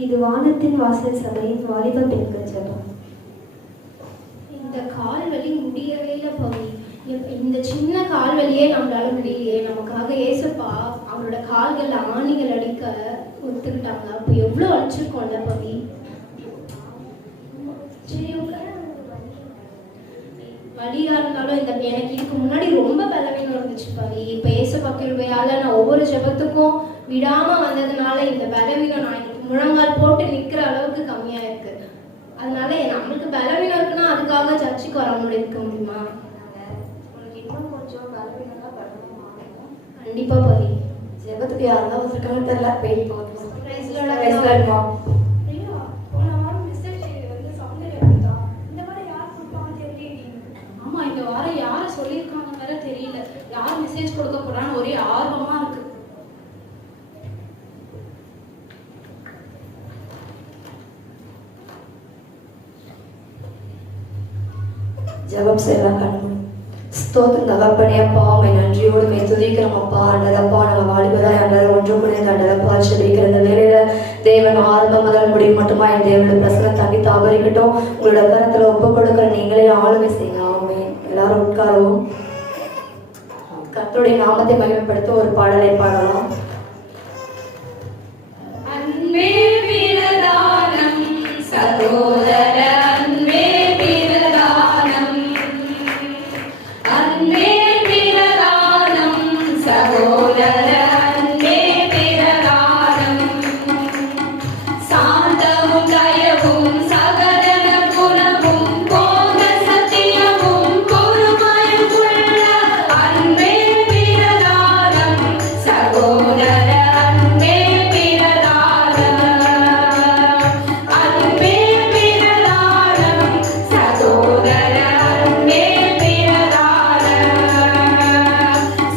இது வானத்தின் வாசல் சபையின் வாலிப பெண்கள் ஜெபம். இந்த கால் வலி முடியவே இல்லை பவி. இந்த சின்ன கால் வலியே நம்மளால முடியலையே. நமக்காக ஏசப்பா அவரோட கால்கள் ஆணிகள் அடிக்க ஒத்துக்கிட்டாங்க. அப்போ எவ்வளோ அடிச்சிருக்கோம்ல பவி. வலியா இருந்தாலும் எனக்கு இதுக்கு முன்னாடி ரொம்ப பலவீனம் இருந்துச்சு பவி. இப்போ ஏசப்பா கிருபையால நான் ஒவ்வொரு ஜெபத்துக்கும் விடாம வந்ததுனால இந்த பலவீனம் நான் இன்னைக்கு முழங்கால் போட்டு நிற்கிற அளவுக்கு கம்மியா இருக்கு. அதனால நம்மளுக்கு பலவீனம் இருக்குன்னா அதுக்காக சர்ச்சுக்கு வர முடியுமா? கண்டிப்பா பவி. ஜெபத்துக்கு யாரெல்லாம் வந்திருக்காங்க தெரியல. வெயிட் பண்ணுவோம். ஆமா, இந்த வாரம் யாரை சொல்லியிருக்காங்க வேற தெரியல. யார் மெசேஜ் கொடுக்க போறான்னு ஒரே ஆர்வமா இருக்கு. ஜெபம் செய்யலாம். கண்ணு ஸ்தோத்திரம் தகப்பனே. அப்பா உண்மை நன்றியோடு மே துதிக்கிறோம் அப்பா. ஆண்டதப்பா நாங்கள் வாலிபராய் ஆண்டதை ஒன்று புரிந்து ஆண்டதப்பா செபிக்கிற இந்த வேலையில தேவன் ஆரம்பம் முதல் முடிவு மட்டுமா என் தேவனுடைய பிரசனை தங்கி தாபரிக்கட்டும். உங்களோட கருத்துல ஒப்பு கொடுக்கிற நீங்களே ஆளுமை செய்யுங்க. ஆமே. எல்லாரும் உட்காரவும். கர்த்தருடைய நாமத்தை மகிமைப்படுத்த ஒரு பாடலை பாடலாம். அன்பே பிரதானம் சகோதர அன்பே பிரதானம், அன்பே பிரதானம் சகோதர அன்பே பிரதானம், சாந்தமும் தயவும் சகல குணமும் போக சத்தியமும் பொறுமையும் உள்ள அன்பே பிரதானம் சகோதர அன்பே பிரதானம், அன்பே பிரதானம் சகோதர அன்பே பிரதானம்,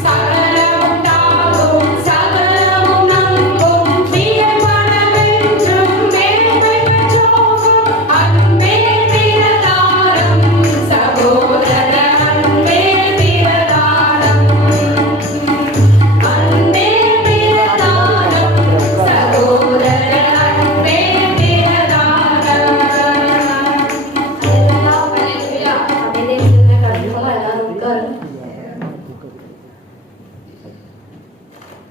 சகலமும் தாங்கும் சகலமும் நம்பும் வியப்பனவென்றும் மேன்மை பெற்றோகும் அன்பே பிரதானம் சகோதர அன்பே பிரதானம், அன்பே பிரதானம் சகோதர அன்பே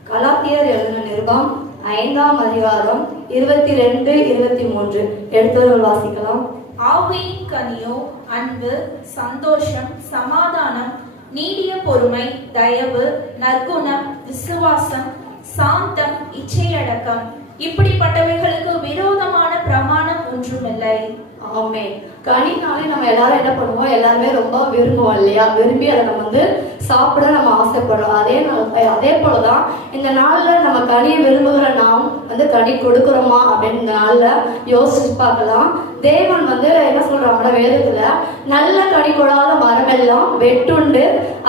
கலாத்தியர் எழுதின நிருபம் 5ஆம் அதிகாரம் 22-23 எடுத்தவர்கள் வாசிக்கலாம். ஆவியின் கனியோ அன்பு, சந்தோஷம், சமாதானம், நீடிய பொறுமை, தயவு, நற்குணம், விசுவாசம், சாந்தம், இச்சையடக்கம். இப்படிப்பட்டவைகளுக்கு விரோதமான பிரமாணம் ஒன்றுமில்லை. ஆமே. கனினாலே நம்ம எல்லாரும் என்ன பண்ணுவோம்? எல்லாருமே ரொம்ப விரும்புவோம் இல்லையா? விரும்பி அதை நம்ம சாப்பிட நம்ம ஆசைப்படுறோம். அதே போலதான் இந்த நாள்ல நம்ம கனியை விரும்புகிற நாம் கனி கொடுக்கிறோமா அப்படின்னு இந்த நாள்ல யோசிச்சு பார்க்கலாம். தேவன் என்ன சொல்றாங்கன்னா வேதத்துல, நல்ல கனி கொடாத மரமெல்லாம் வெட்டுண்டு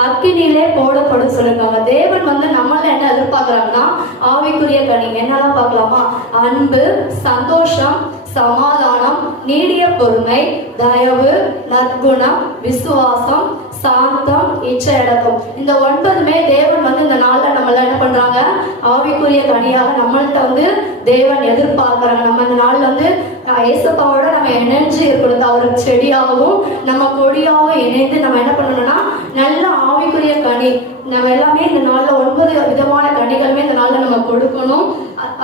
அக்கினியிலே போடப்படும் சொல்லிருக்காங்க. தேவன் நம்மள என்ன எதிர்பார்க்கறாங்கன்னா ஆவிக்குரிய கனி என்னெல்லாம் பார்க்கலாமா? அன்பு, சந்தோஷம், சமாதானம், நீடிய பொறுமை, தயவு, நற்குணம், விசுவாசம், சாந்தம், இச்சையடக்கம். இந்த 9மே தேவன் இந்த நாள்ல நம்மள என்ன பண்றாங்க? ஆவிக்குரிய கனியாக நம்மள்கிட்ட தேவன் எதிர்பார்க்கிறாங்க. நம்ம இந்த நாள்ல ஏசப்பாவோட நம்ம இணைஞ்சு இருக்கணும். அவருக்கு செடியாகவும் நம்ம கொடியாகவும் இணைந்து நம்ம என்ன பண்ணணும்னா நல்ல ஆவிக்குரிய கனி நம்ம எல்லாமே இந்த நாள்ல 9 விதமான கனிகளுமே இந்த நாள்ல நம்ம கொடுக்கணும்.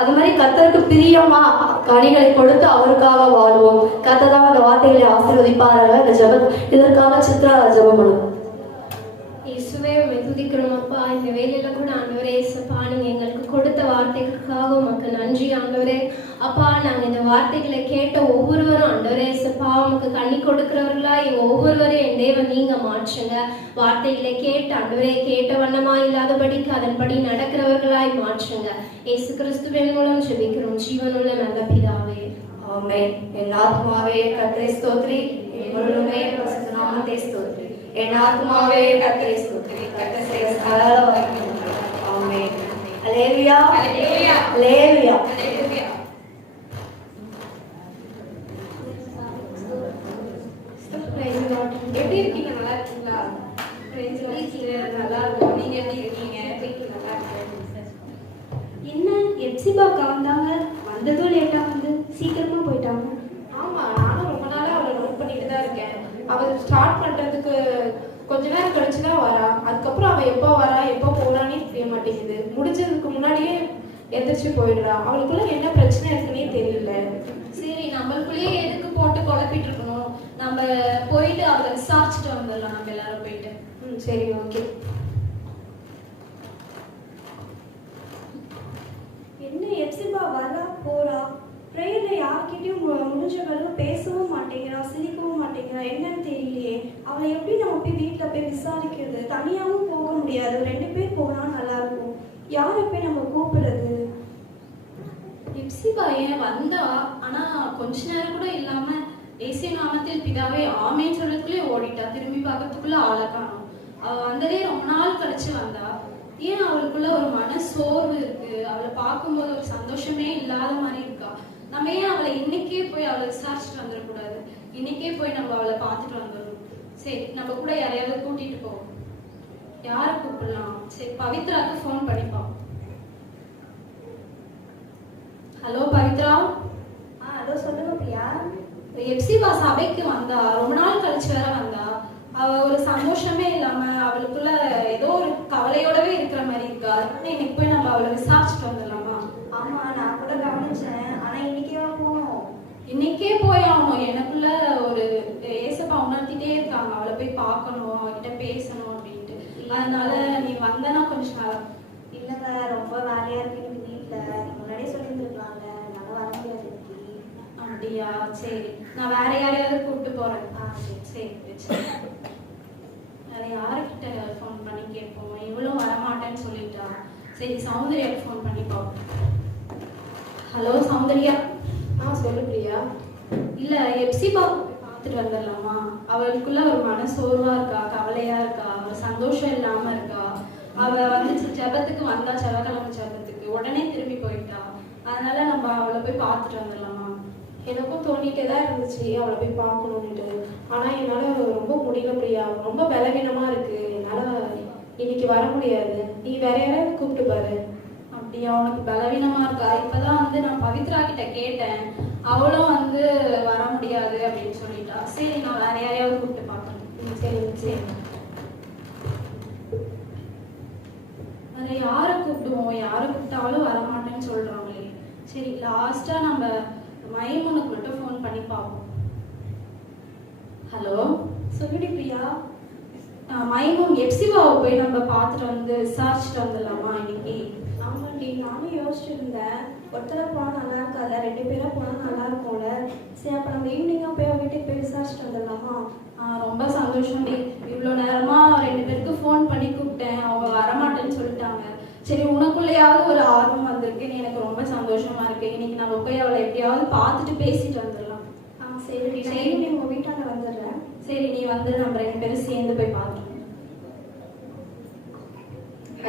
அது மாதிரி கர்த்தருக்கு பிரியமா கனிகளை கொடுத்து அவருக்காக வாழ்வோம். கர்த்தர் தான் அந்த வார்த்தைகளை ஆசீர்வதிப்பார்கள். இந்த ஜெபம் இதற்காக சித்ரா ஜெபம் பண்ணுவோம். இயேசுவே உம்மை துதிக்கிறோம் அப்பா. இந்த வேலையில கூட ஆண்டவரே ஏசப்பா, நீங்க எங்களுக்கு கொடுத்த வார்த்தைகளுக்காக உமக்கு நன்றி ஆண்டவரே. அப்பா, நாங்க இந்த வார்த்தைகளை கேட்ட ஒவ்வொருவரும் ஆண்டவரே ஏசப்பா உமக்கு கனி கொடுக்கிறவர்களா எங்க ஒவ்வொருவரும் என் தேவன் நீங்க மாற்றுங்க. வார்த்தைகளை கேட்டு ஆண்டவரே கேட்ட வண்ணமா இல்லாதபடிக்கு அதன்படி நடக்கிறவர்களாய் மாற்றுங்க. இயேசு கிறிஸ்துவின் மூலம் ஜெபிக்கிறோம் ஜீவனுள்ள நல்ல பிதாவே. ஆமென். என் ஆத்மாவே கர்த்தரை ஸ்தோத்திரி, என் முழுமே பரிசுத்த நாமத்தை ஸ்தோத்திரி. என் ஆத்மாவே கர்த்தரை ஸ்தோத்திரி, கர்த்தர் செய்த சகல உபகாரங்களும். ஆமென். அல்லேலூயா, அல்லேலூயா, அல்லேலூயா. எப்படி இருக்கீங்க? நல்லா இருக்கீங்களா? நல்லா இருக்கும். நீங்க எப்படி இருக்கீங்க? நல்லா இருக்கேன். என்ன எப்சிபா வந்தாங்க? வந்ததும் லேட்டா வந்து அவள் எப்போ வரா எப்போ போகிறானே தெரிய மாட்டேங்குது. முடிஞ்சதுக்கு முன்னாடியே எந்திரிச்சு போயிடுறா. அவளுக்குள்ள என்ன பிரச்சனை இருக்குன்னே தெரியல. சரி, நம்மளுக்குள்ளேயே எதுக்கு போட்டு குழப்பிட்டு இருக்கணும்? நம்ம போயிட்டு அவளை விசாரிச்சுட்டு வந்துடலாம். நம்ம எல்லாரும் போயிட்டு. சரி, ஓகே. என்ன எப்சிபா வரா போறா, ப்ரேயர்ல யார்கிட்டயும் முடிஞ்ச பிறகு பேசவும் மாட்டேங்கிறா, சிரிக்கவும் மாட்டேங்கிறா. என்னன்னு தெரியலையே. அவளை எப்படி நம்ம போய் வீட்டில் போய் விசாரிக்கிறது? தனியாகவும் போக முடியாது, 2 பேர் போனா நல்லா இருக்கும். யாரை போய் நம்ம கூப்பிடுறது? எப்சிபா ஏன் வந்தா, ஆனா கொஞ்ச நேரம் கூட இல்லாம ஏசிய நாமத்தில் பிதாவே ஆமேன்னு சொல்றதுக்குள்ளே ஓடிட்டா. திரும்பி பார்க்கறதுக்குள்ள ஆளை காணோம். அவ வந்ததே ரொம்ப நாள் கழிச்சு வந்தா. ஏன் அவளுக்குள்ள ஒரு மன சோர்வு இருக்கு? அவளை பார்க்கும்போது ஒரு சந்தோஷமே இல்லாத மாதிரி இருக்கா. நம்ம ஏன் அவளை இன்னைக்கே போய் அவளை விசாரிச்சுட்டு வந்துடக்கூடாது? இன்னைக்கே போய் நம்ம அவளை பார்த்துட்டு வந்துடணும். சரி, நம்ம கூட யாரையாவது கூட்டிட்டு போவோம். யாரை கூப்பிடலாம்? சரி, பவித்ராக்கு ஃபோன் பண்ணிப்போம். ஹலோ பவித்ரா. ஹலோ, சொல்லுங்க பிரியா. எப்சிபா சபைக்கு வந்தா, ரொம்ப நாள் கழிச்சு வேற வந்தா. அவ ஒரு சந்தோஷமே இல்லாம அவளுக்குள்ள ஏதோ ஒரு கவலையோடவே இருக்கிற மாதிரி இருக்கா. இன்னைக்கு போய் நம்ம அவளை விசாரிச்சுட்டு வந்துடலாமா? ஆமா, நான் கூட கவனிச்சேன். ஆனா இன்னைக்கே போகணும். இன்னைக்கே போய் ஆகணும். எனக்குள்ள ஒரு ஏசப்பா உணர்த்திட்டே இருக்காங்க, அவளை போய் பார்க்கணும், அவகிட்ட பேசணும் அப்படின்ட்டு. அதனால நீ வந்தனா கொஞ்சம் நாளா. இல்லைங்க, ரொம்ப வேலையா இருக்கு எனக்கு வீட்டில். நீ முன்னாடியே சொல்லியிருந்துருக்கலாம்ல, என்னால் வர முடியாது இன்னைக்கு. அப்படியா? சரி, நான் வேற யாரையாவது கூப்பிட்டு போறேன். சரி, வேற யாருக்கிட்ட ஃபோன் பண்ணி கேட்போம்? இவளும் வரமாட்டேன்னு சொல்லிட்டா. சரி, சௌந்தர்யாவுக்கு ஃபோன் பண்ணி பார்ப்போம். ஹலோ சௌந்தர்யா. சொல்லு பிரியா. இல்ல, எப்சிபா பார்த்துட்டு வந்துடலாமா? அவளுக்குள்ள ஒரு மன சோர்வா இருக்கா, கவலையா இருக்கா, ஒரு சந்தோஷம் இல்லாம இருக்கா. அவ வந்து ஜெபத்துக்கு வந்தா, செவ்வாய்க்கிழமை ஜெபத்துக்கு உடனே திரும்பி போயிட்டா. அதனால நம்ம அவளை போய் பார்த்துட்டு வந்துடலாமா? எனக்கும் தோண்டிட்டே தான் இருந்துச்சு அவளை போய் பார்க்கணுன்ட்டு. ஆனால் என்னால் ரொம்ப முடியல பிரியா. ரொம்ப பலவீனமாக இருக்கு. என்னால் இன்னைக்கு வர முடியாது. நீ வேற யாராவது கூப்பிட்டு பாரு. அப்படியா? உனக்கு பலவீனமா இருக்கா? இப்பதான் வந்து நான் பவித்ரா கிட்ட கேட்டேன். அவளும் வந்து வர முடியாது அப்படின்னு சொல்லிட்டா. சரி, நான் வேற யாரையாவது கூப்பிட்டு பார்க்கணும். சரி சரி. வேற யாரை கூப்பிடுவோம்? யாரை கூப்பிட்டாலும் வரமாட்டேன்னு சொல்றாங்களே. சரி, லாஸ்டா நம்ம மைமுனுக்கு மட்டும் ஃபோன் பண்ணி பார்ப்போம். ஹலோ, சொல்லுடி பிரியா. மைமுன், எப்சிபாவை போய் நம்ம பார்த்துட்டு வந்து விசாரிச்சுட்டு வந்துடலாமா இன்னைக்கு? ஆமாண்டி, நானும் யோசிச்சுருந்தேன். ஒருத்தரை போனால் நல்லா இருக்காது, 2 பேராக போனால் நல்லா இருக்கும்ல. சரி, அப்போ நம்ம ஈவினிங்காக போய் வீட்டுக்கு போய் விசாரிச்சுட்டு வந்துடலாமா? ரொம்ப சந்தோஷம் டி. இவ்வளோ நேரமா 2 பேருக்கு ஃபோன் பண்ணி கூப்பிட்டேன், அவங்க வரமாட்டேன்னு சொல்லிட்டாங்க. சரி, உனக்குள்ளேயாவது ஒரு ஆர்வம் வந்திருக்குன்னு எனக்கு ரொம்ப சந்தோஷமா இருக்கு. இன்னைக்கு நம்ம போய் அவளை எப்படியாவது பார்த்துட்டு பேசிட்டு வந்துடலாம். சரி, சரி, உங்கள் வீட்டாண்ட வந்துடுறேன். சரி, நீ வந்து நம்ம 2 பேரும் சேர்ந்து போய் பார்க்கணும்.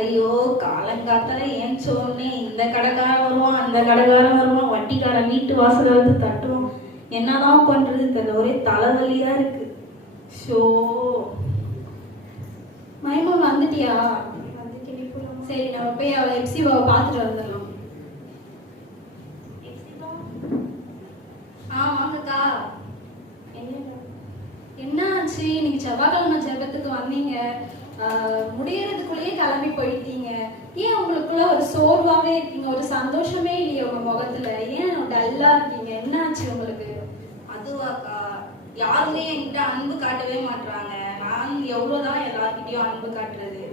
ஐயோ, காலங்காத்தால ஏஞ்சோடனே இந்த கடைக்காரன் வருவான், அந்த கடைக்காரன் வருவான், வட்டிக்காரன் வீட்டு வாசல வந்து தட்டுவான். என்னதான் பண்றது தெரியல, ஒரே தலைவலியா இருக்கு. ஷோ, மைமூன் வந்துட்டியா? வந்து கிளி போகலாம். சரி, நம்ம போய் அவளை எப்சிபாவை பார்த்துட்டு வந்துடலாம். வாங்கக்கா. என்ன ஆச்சு? இன்னைக்கு செவ்வாய்க்கிழமை ஜெபத்துக்கு வந்தீங்க, முடியறதுக்குள்ளேயே கிளம்பி போயிட்டீங்க. ஏன் உங்களுக்குள்ள ஒரு சோர்வாவே இருக்கீங்க? ஒரு சந்தோஷமே இல்லையே உங்க முகத்துல? ஏன் டல்லா இருக்கீங்க? என்ன ஆச்சு உங்களுக்கு? அதுவாக்கா, யாருமே என்கிட்ட அன்பு காட்டவே மாட்டாங்க. நான் எவ்வளவுதான் எல்லார்கிட்டயும் அன்பு காட்டுறது?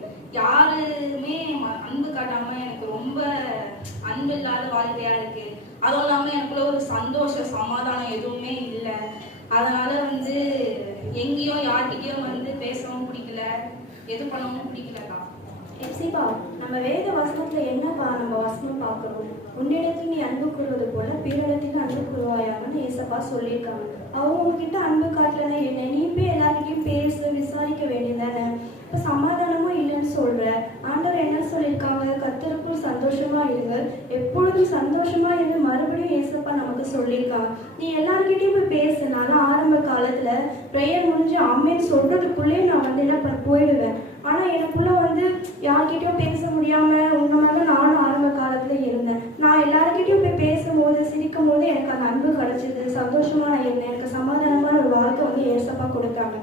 யாருமே அன்பு காட்டாம எனக்கு ரொம்ப அன்பு இல்லாத வாழ்க்கையா இருக்கு. அதுவும் இல்லாம எனக்குள்ள ஒரு சந்தோஷம், சமாதானம் எதுவுமே இல்லை. அதனால வந்து எங்கேயும் யார்கிட்டயும் வந்து பேசவும் பிடிக்கல, எது பண்ணவும் பிடிக்கலக்கா. எப்சிபா, நம்ம வேத வசனத்துல என்னப்பா நம்ம வசனம் பார்க்கணும்? உன்னிடத்தில் நீ அன்பு கூறுவது போல பிறரிடத்தில் அன்பு கூறுவாயாங்கன்னு ஏசப்பா சொல்லியிருக்காங்க. அவங்க உங்ககிட்ட அன்பு காட்டலன்னா என்ன? நீ போய் எல்லார்கிட்டையும் பேச விசாரிக்க வேண்டியதானே? இப்போ சமாதானமும் இல்லைன்னு சொல்ற. ஆண்டவர் என்ன சொல்லியிருக்காங்க? கர்த்தருக்குள் சந்தோஷமா இருங்கள், எப்பொழுதும் சந்தோஷமா இருந்து மறுபடியும் ஏசப்பா நமக்கு சொல்லியிருக்காங்க. நீ எல்லார்கிட்டையும் போய் பேசினாலும் ஆரம்ப காலத்துல ப்ரேயர் முடிஞ்சு ஆமேன்னு சொல்றதுக்குள்ளே நான் வந்து என்ன போயிடுவேன். ஆனா எனக்குள்ள வந்து யார்கிட்டயும் பேச முடியாம உங்க மாதிரி நானும் ஆரம்ப காலத்துல இருந்தேன். நான் எல்லார்கிட்டையும் போய் பேசும்போது சிரிக்கும் போது எனக்கு அந்த அன்பு கிடைச்சது, சந்தோஷமா நான் இருந்தேன். எனக்கு சமாதானமான ஒரு வாழ்க்கை வந்து ஏசப்பா கொடுத்தாங்க.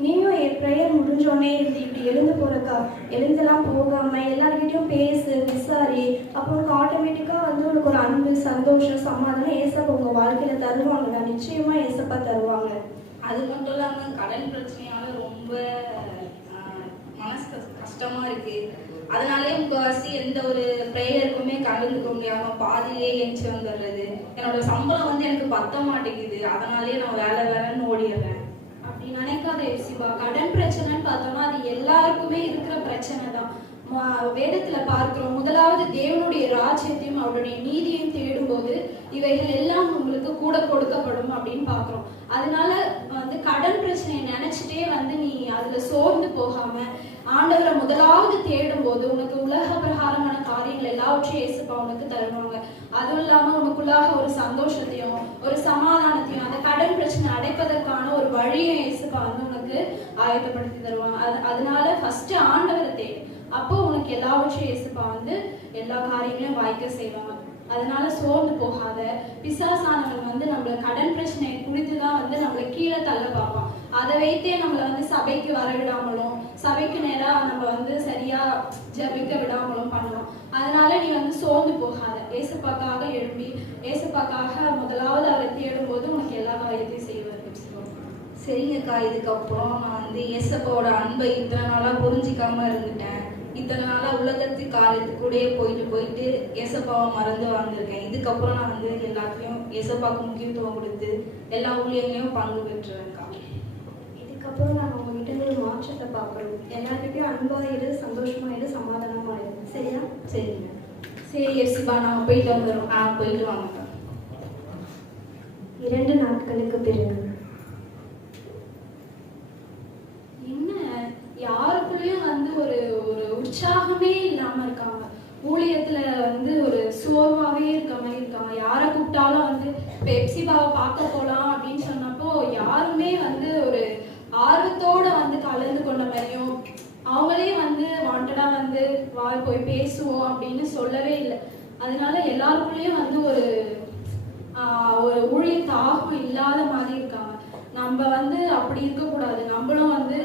நீயும் என் ப்ரேயர் முடிஞ்சோடனே இப்படி எழுந்து போறக்கா, எழுந்தெல்லாம் போகாம எல்லார்கிட்டையும் பேசு, விசாரி. அப்போ உனக்கு ஆட்டோமேட்டிக்காக வந்து உனக்கு ஒரு அன்பு, சந்தோஷம், சமாதானம் ஏசப்பா உங்கள் வாழ்க்கையில் தருவாங்க. நிச்சயமாக ஏசப்பா தருவாங்க. அது மட்டும் இல்லாமல் கடன் பிரச்சனையால ரொம்ப மனசு கஷ்டமா இருக்கு. அதனாலே முக்கால்வாசி எந்த ஒரு ப்ரேயருக்குமே கலந்துக்க முடியாம பாதியிலே எந்திச்சு வந்துடுறது. என்னோட சம்பளம் வந்து எனக்கு பத்த மாட்டேங்குது. அதனாலே நான் வேலைன்னு ஓடிடுறேன். அப்படி நினைக்காத எப்சிபா. கடன் பிரச்சனைன்னு பார்த்தோம்னா அது எல்லாருக்குமே இருக்கிற பிரச்சனை தான். வேதத்துல பார்க்கிறோம், முதலாவது தேவனுடைய ராஜ்யத்தையும் அவருடைய நீதியையும் தேடும்போது இவைகள் எல்லாம் உங்களுக்கு கூட கொடுக்கப்படும் அப்படின்னு பார்க்கிறோம். அதனால வந்து கடன் பிரச்சனையை நினைச்சிட்டே வந்து நீ அதுல சோர்ந்து போகாம ஆண்டவரை முதலாவது தேடும் போது உனக்கு உலக பிரகாரமான காரியங்கள் எல்லாவற்றையும் இயேசுப்பா உனக்கு தருவாங்க. அதுவும் இல்லாம உனக்குள்ளாக ஒரு சந்தோஷத்தையும் ஒரு சமாதானத்தையும் அந்த கடன் பிரச்சனை அடைப்பதற்கான ஒரு வழியை இயேசுப்பா வந்து உனக்கு ஆயத்தப்படுத்தி தருவாங்க. அதனால ஃபர்ஸ்ட் ஆண்டவரை தேடு. அப்போ உனக்கு எல்லாவற்றையும் இயேசுப்பா வந்து எல்லா காரியங்களையும் வாய்க்க செய்வாங்க. அதனால சோர்ந்து போகாத. பிசாசானவன் வந்து நம்மள கடன் பிரச்சனையை குறித்துதான் வந்து நம்மளை கீழே தள்ள பார்ப்பான். அதை வைத்தே நம்மளை வந்து சபைக்கு வர விடாமலும் சபைக்கு நேரா நம்ம வந்து சரியா ஜபிக்க விடாமலும் பண்ணுவோம். அதனால நீ வந்து சோர்ந்து போகாத. ஏசப்பாக்காக எழும்பி ஏசப்பாக்காக முதலாவது அவரை தேடும் போது உனக்கு எல்லா காரியத்தையும் செய்வார். சரிங்கக்கா, இதுக்கப்புறம் நான் வந்து ஏசப்பாவோட அன்பை இத்தனை நாளா புரிஞ்சிக்காம இருந்துட்டேன். இத்தனை நாளா உலகத்து காரியத்துக்கூடயே போயிட்டு ஏசப்பாவை மறந்து வாழ்ந்திருக்கேன். இதுக்கப்புறம் நான் வந்து எல்லாத்தையும் ஏசப்பாவுக்கு முக்கியத்துவம் கொடுத்து எல்லா ஊழியங்களையும் பங்கு பெற்றுவேன்க்கா. இதுக்கப்புறம் நாங்கள் உங்ககிட்ட ஒரு மாற்றத்தை பார்க்கணும். எல்லாருக்கிட்டையும் அன்பாயிரு, சந்தோஷமாயிரு, சமாதானமாயிரு. சரியா? சரிங்க. சரி எப்சிபா, நாங்கள் போயிட்டு வந்துடுறோம். போயிட்டு வாங்கக்கா. 2 நாட்களுக்கு பிறகு என்ன யாருக்குள்ளேயும் வந்து ஒரு ஒரு உற்சாகமே இல்லாம இருக்காங்க. ஊழியத்துல வந்து ஒரு சோர்வாவே இருக்க மாதிரி இருக்காங்க. யாரை கூப்பிட்டாலும் வந்து பெப்சிபாவை பார்க்க போலாம் அப்படின்னு சொன்னப்போ யாருமே வந்து ஒரு ஆர்வத்தோட வந்து கலந்து கொண்ட மாதிரியும் அவங்களே வந்து வாண்டடா வந்து போய் பேசுவோம் அப்படின்னு சொல்லவே இல்லை. அதனால எல்லாருக்குள்ளேயும் வந்து ஒரு ஊழிய தாகம் இல்லாத மாதிரி இருக்காங்க. நம்ம வந்து அப்படி இருக்கக்கூடாது. நம்மளும் வந்து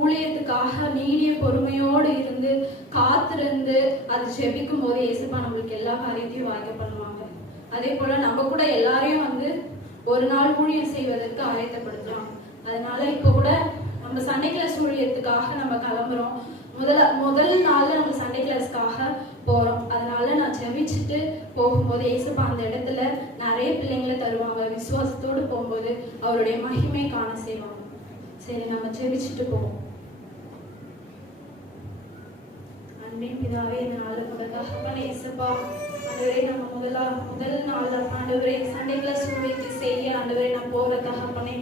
ஊழியத்துக்காக நீடிய பொறுமையோடு இருந்து காத்திருந்து அது ஜெபிக்கும் போது இயேசுப்பா நம்மளுக்கு எல்லா காரியத்தையும் வாய்க்க பண்ணுவாங்க. அதே போல நம்ம கூட எல்லாரையும் வந்து ஒரு நாள் ஊழியம் செய்வதற்கு ஆயத்தப்படுத்துறாங்க. அதனால இப்போ கூட நம்ம சண்டே கிளாஸ் ஊழியத்துக்காக நம்ம கிளம்புறோம். முதல் நாள் நம்ம சண்டே கிளாஸ்க்காக போறோம். அதனால நான் ஜெபிச்சுட்டு போகும்போது இயேசுப்பா அந்த இடத்துல நிறைய பிள்ளைங்களை தருவாங்க. விசுவாசத்தோடு போகும்போது அவருடைய மகிமை காண செய்வாங்க. சரி, நம்ம ஜெபிச்சுட்டு போவோம். அன்பின் பிதாவே, இந்த நாள் கூட தகப்பனே இயேசுப்பா, ஆண்டவரே நம்ம முதல் நாள் ஆண்டவரே சண்டே கிளாஸ் ஊழியத்தை செய்ய ஆண்டவரே நான் போற தகப்பனே,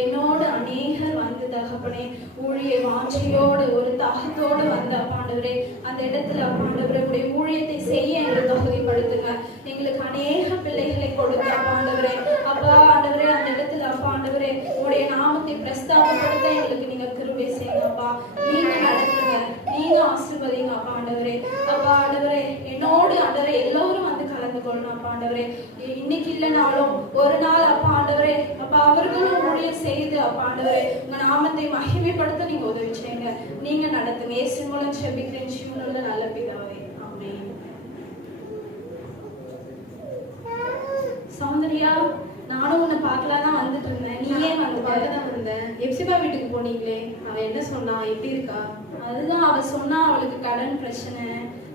என்னோட அநேகர் வந்து தகப்பனே ஊழிய வாஞ்சையோடு ஒரு தாகத்தோடு வந்த ஆண்டவரே அந்த இடத்துல ஆண்டவரே உடைய ஊழியத்தை செய்ய எங்களை தகுதிப்படுத்துங்க. எங்களுக்கு அநேக பிள்ளைகளை கொடுங்க ஆண்டவரே. அப்பா ஆண்டவரே அந்த இடத்துல அப்பா ஆண்டவரே உடைய நாமத்தை பிரஸ்தாபப்படுத்த எங்களுக்கு நீங்க கிருபை செய்யுங்க. அப்பா நீங்க நடத்துங்க, நீங்க ஆசீர்வதிங்க அப்பா ஆண்டவரே. அப்பா ஆண்டவரே என்னோடு ஆண்டவரே எல்லோரும் வந்து கலந்து கொள்ளணும் அப்பா ஆண்டவரே. இன்னைக்கு இல்லைனாலும் ஒரு நாள் அப்பா ஆண்டவரே அப்பா அவர்களும் ஊழியம் செய்து அப்பா ஆண்டவரே உங்க நாமத்தை மகிமைப்படுத்த நீங்க உதவி செய்யுங்க. நீங்க நடத்துங்க. இயேசு மூலம் ஜெபிக்கிறேன் ஜீவனுள்ள நல்ல பிதாவே, ஆமென். சௌந்தர்யா, நானும் உன்னை பார்க்கலாம் தான் வந்துட்டு இருந்தேன். நீ ஏன் வந்து பார்க்க தான் வந்தேன்? எப்சிபா வீட்டுக்கு போனீங்களே, அவ என்ன சொன்னா? எப்படி இருக்கா? அதுதான் அவ சொன்னா அவளுக்கு கடன் பிரச்சனை,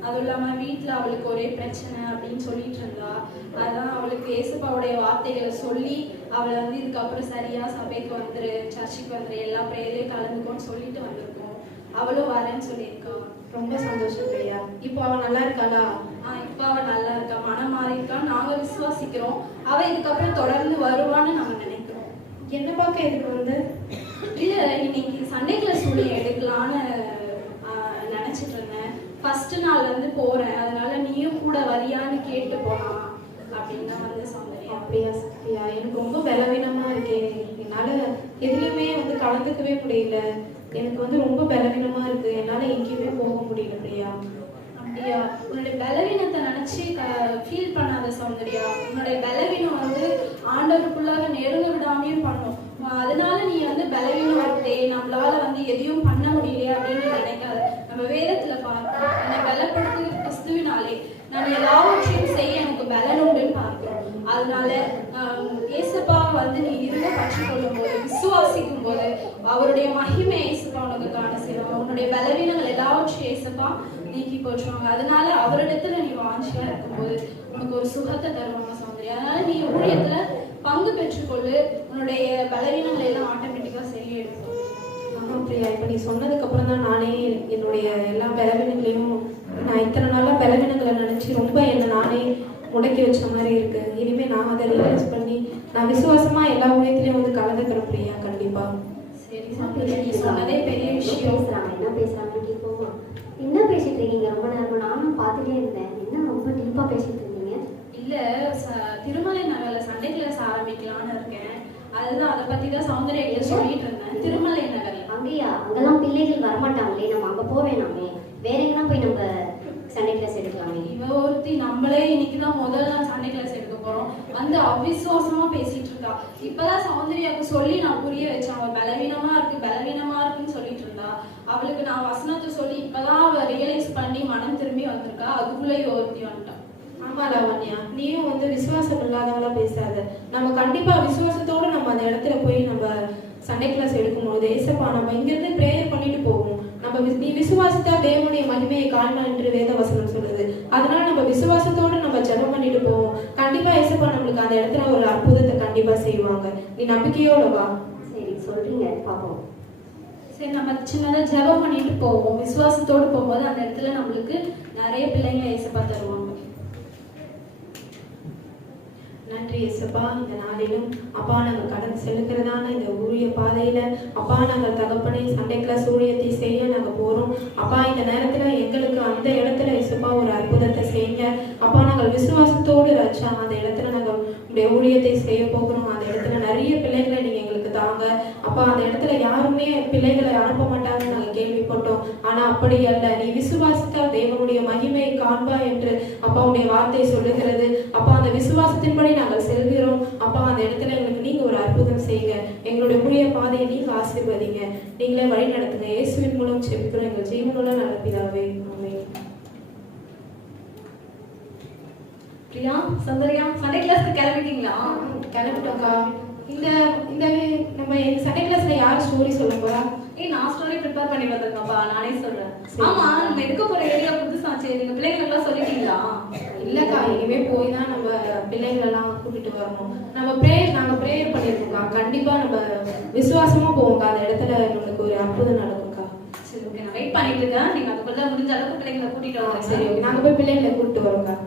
அதுவும் இல்லாம வீட்டுல அவளுக்கு ஒரே பிரச்சனை அப்படின்னு சொல்லிட்டு இருந்தா. அதான் அவளுக்கு இயேசுப்பாவுடைய வார்த்தைகளை சொல்லி அவளை வந்து இதுக்கப்புறம் சரியா சபைக்கு வந்துரு, சர்ச்சுக்கு வந்துரு, எல்லா பிரேயரையும் கலந்துக்கோன்னு சொல்லிட்டு வந்திருக்கோம். அவளும் வரேன்னு சொல்லியிருக்கா. ரொம்ப சந்தோஷம் பிரியா. இப்போ அவ நல்லா இருக்காளா? இப்போ அவ நல்லா இருக்கா, மனம் மாறி இருக்கான்னு நாங்க விசுவாசிக்கிறோம். அவ இதுக்கப்புறம் தொடர்ந்து வருவான்னு நாங்க நினைக்கிறோம். என்ன பார்க்க எதுக்கு வந்து? இல்ல, இன்னைக்கு சண்டே கிளாஸ் ஊழியம் எடுக்கலான்னு நினைச்சிட்டு இருந்தேன். ஃபர்ஸ்ட் நாள் வந்து போறேன், அதனால நீயும் கூட வரியான்னு கேட்டு போலாம் அப்படின்னு தான் வந்து சொன்னேன். அப்படியா சத்யா? எனக்கு ரொம்ப பலவீனமா இருக்கேன். என்னால எதுலையுமே வந்து கலந்துக்கவே முடியல. எனக்கு வந்து ரொம்ப பலவீனமா இருக்கு. என்னால எங்கேயுமே போக முடியல பிரியா. அப்படியா? உன்னுடைய பலவீனத்தை நினைச்சு ஃபீல் பண்ணாத சௌந்தர்யா. உன்னுடைய பலவீனம் வந்து ஆண்டவருக்குள்ளாக நெருங்க விடாமையும் பண்ணும். அதனால நீ வந்து பலவீனம் வருதே, நம்மளால அதனால ஏசப்பா வந்து நீ இருக பற்றி கொள்ளும் போது, விசுவாசிக்கும் போது அவருடைய மகிமை ஏசப்பா உனக்கு காண செய்வாங்க. உன்னுடைய பலவீனங்கள் எல்லாவற்றையும் ஏசப்பா நீக்கி போற்றுவாங்க. அதனால அவரிடத்துல நீ வாஞ்சியா இருக்கும்போது உனக்கு ஒரு சுகத்தை தருவாங்க சௌந்தர்யா. அதனால நீ ஊழியத்துல பங்கு பெற்றுக்கொள்ளு. உன்னுடைய பலவீனங்கள் எல்லாம் ஆட்டோமேட்டிக்கா சரியாயிடும். ஆமா பிரியா, இப்போ நீ சொன்னதுக்கு அப்புறம் தான் நானே என்னுடைய எல்லா பலவீனங்களையும், நான் இத்தனை நாளாக பலவீனங்களை நினைச்சு ரொம்ப என்னை நானே முடக்கி வச்ச மாதிரி இருக்கு. இனிமே நான் அதை ரியலைஸ் பண்ணி நான் விசுவாசமா எல்லா ஊழியத்திலையும் வந்து கலந்துக்கிறேன் பிரியா, கண்டிப்பா. சரி சௌந்தர்யா, நீ சொன்னதே பெரிய விஷயம். என்ன பேசுறாங்கன்னு கேட்போமா? என்ன பேசிட்டு இருக்கீங்க ரொம்ப நேரம்? நானும் பார்த்துட்டே இருந்தேன். என்ன ரொம்ப டீப்பா பேசிட்டு இருந்தீங்க? இல்ல திருமலை நகர்ல சண்டே கிளாஸ் ஆரம்பிக்கலாம்னு இருக்கேன். அதுதான் அதை பத்தி தான் சௌந்தர்யா கிட்ட சொல்லிட்டு இருந்தேன். திருமலை நகர்ல. அங்கேயா? அங்கெல்லாம் பிள்ளைகள் வரமாட்டாங்களே, நம்ம அங்க போவேனாமே. வேற எங்கன்னா போய் நம்ம சண்டே கிளாஸ் எடுக்கலாமே. இவ ஒருத்தி நம்மளே இன்னைக்குதான் முதல்ல சண்டே கிளாஸ் எடுக்க போறோம் வந்து அவிசுவாசமா பேசிட்டு இருக்கா. இப்பதான் சௌந்தர்யாவுக்கு சொல்லி நான் புரிய வச்சேன். அவ பலவீனமா இருக்குன்னு சொல்லிட்டு இருந்தா. அவளுக்கு நான் வசனத்தை சொல்லி இப்பதான் அவ ரியலைஸ் பண்ணி மனம் திரும்பி வந்திருக்கா. அதுக்குள்ள ஒருத்தி வந்துட்டான். ஆமா லாவண்யா, நீயும் வந்து விசுவாசம் இல்லாதவங்களா பேசாத. நம்ம கண்டிப்பா விசுவாசத்தோட நம்ம அந்த இடத்துல போய் நம்ம சண்டே கிளாஸ் எடுக்கும்போது ஏசப்பா நம்ம இங்கிருந்து பிரேயர் பண்ணிட்டு போவோம். நீ விசுவாசித்தா தேவனுடைய மகிமையை காண்பான் என்று வேத வசனம் சொல்லுது. அதனால நம்ம விசுவாசத்தோட நம்ம ஜெபம் பண்ணிட்டு போவோம். கண்டிப்பா ஏசப்பா நம்மளுக்கு அந்த இடத்துல ஒரு அற்புதத்தை கண்டிப்பா செய்வாங்க. நீ நம்பிக்கையோட வா. சரி சொல்றீங்க, பாப்போம். சரி, நம்ம சின்னதா ஜெபம் பண்ணிட்டு போவோம். விசுவாசத்தோடு போகும்போது அந்த இடத்துல நம்மளுக்கு நிறைய பிள்ளைங்களை ஏசப்பா தருவாங்க. நன்றி இயேசுப்பா. இந்த நாளிலும் அப்பா நாங்கள் கடந்து செல்லுகிறதான இந்த ஊழிய பாதையில அப்பா நாங்கள் தகப்பனை சண்டே கிளாஸ் ஊழியத்தை செய்ய நாங்கள் போறோம். அப்பா இந்த நேரத்துல எங்களுக்கு அந்த இடத்துல இயேசுப்பா ஒரு அற்புதத்தை செய்யுங்க. அப்பா நாங்கள் விசுவாசத்தோடு ரச்சா அந்த இடத்துல நாங்கள் உடைய ஊழியத்தை செய்ய போகிறோம். அந்த இடத்துல நிறைய பிள்ளைகளை நீங்க எங்களுக்கு தாங்க. அப்பா அந்த இடத்துல யாருமே பிள்ளைகளை அனுப்ப மாட்டாங்க நாங்கள் கேள்விப்பட்டோம். ஆனா அப்படி அல்ல, நீ விசுவாசித்தால் தேவனுடைய மகிமையை காண்பா என்று அப்பா உடைய வார்த்தை சொல்லுகிறது. அப்பா அந்த விசுவாசத்தின்படி நாங்கள் செல்கிறோம். அப்பா அந்த இடத்துல எங்களுக்கு நீங்க ஒரு அற்புதம் செய்யுங்க. எங்களுடைய ஊழிய பாதையை நீங்க ஆசீர்வதிங்க. நீங்களே வழி நடத்துங்க. இயேசுவின் மூலம் செபிக்கிறோம் எங்கள் ஜீவனுள்ள நல்ல பிதாவே, ஆமென். பிரியா, சௌந்தர்யா, சண்டே கிளாஸ்க்கு கிளம்பிட்டீங்களா? கிளம்பிட்டோம்க்கா. இந்த இந்த நம்ம சண்டே கிளாஸ்ல யார் ஸ்டோரி சொல்ல போறா? நான் ஸ்டோரி ப்ரிப்பேர் பண்ணி வந்திருக்கேன்ப்பா, நானே சொல்றேன். ஆமா, நம்ம எடுக்க போற ஏரியா புதுசாச்சு, நீங்க பிள்ளைங்க எல்லாம் சொல்லிட்டீங்களா? இல்லக்கா, இனிமே போய் தான் நம்ம பிள்ளைகள் எல்லாம் கூட்டிட்டு வரணும். நாங்க பிரேயர் பண்ணிருக்கோம்க்கா. கண்டிப்பா நம்ம விசுவாசமா போவோம்க்கா. அந்த இடத்துல நம்மளுக்கு ஒரு அற்புதம் நடக்கும்க்கா. சரி, ஓகே, நான் வெயிட் பண்ணிட்டு இருக்கேன். நீங்க அதுக்குள்ள முடிஞ்ச அளவுக்கு பிள்ளைங்களை கூட்டிட்டு வாங்க. சரி, ஓகே, நாங்க போய் பிள்ளைங்களை கூட்டிட்டு வரோம்க்கா.